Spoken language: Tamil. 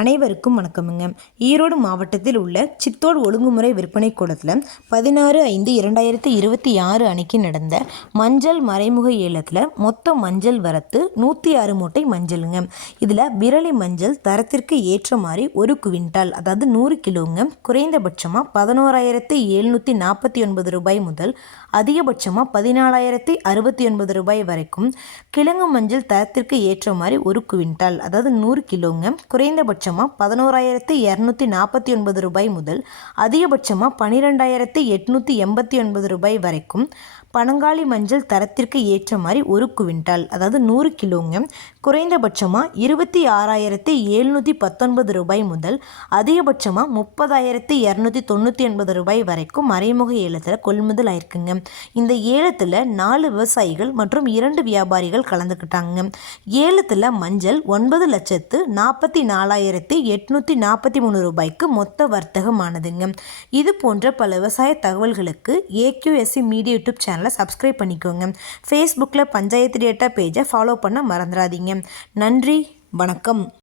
அனைவருக்கும் வணக்கமுங்க. ஈரோடு மாவட்டத்தில் உள்ள சித்தோடு ஒழுங்குமுறை விற்பனை கூடத்தில் 16/5/2026 அன்னைக்கு நடந்த மஞ்சள் மறைமுக ஏலத்தில் மொத்த மஞ்சள் வரத்து 106 மூட்டை மஞ்சளுங்க. இதில் விரலி மஞ்சள் தரத்திற்கு ஏற்ற மாதிரி 1 குவிண்டால் அதாவது 100 கிலோங்க குறைந்தபட்சமாக 11,749 ரூபாய் முதல் அதிகபட்சமாக 14,069 ரூபாய் வரைக்கும், கிழங்கு மஞ்சள் தரத்திற்கு ஏற்ற மாதிரி 1 குவிண்டால் அதாவது 100 கிலோங்க குறைந்தபட்சமாக 11,249 ரூபாய் முதல் அதிகபட்சமாக 12,889 ரூபாய் வரைக்கும், பனங்காளி மஞ்சள் தரத்திற்கு ஏற்ற மாதிரி 1 குவிண்டால் அதாவது 100 கிலோங்க குறைந்தபட்சமாக 26,719 ரூபாய் முதல் அதிகபட்சமாக 30,299 ரூபாய் வரைக்கும் மறைமுக ஏலத்தில் கொள்முதல் ஆயிருக்குங்க. இந்த ஏலத்தில் 4 விவசாயிகள் மற்றும் 2 வியாபாரிகள் கலந்துக்கிட்டாங்க. ஏலத்தில் மஞ்சள் 9,44,843 ரூபாய்க்கு மொத்த வர்த்தகமானதுங்க. இது போன்ற பல விவசாய தகவல்களுக்கு ஏக்யூஎஸ்சி மீடியா யூடியூப் சேனலை சப்ஸ்கிரைப் பண்ணிக்கோங்க. ஃபேஸ்புக்கில் பஞ்சாயத்து டேட்டா பேஜை ஃபாலோ பண்ண மறந்துடாதீங்க. நன்றி, வணக்கம்.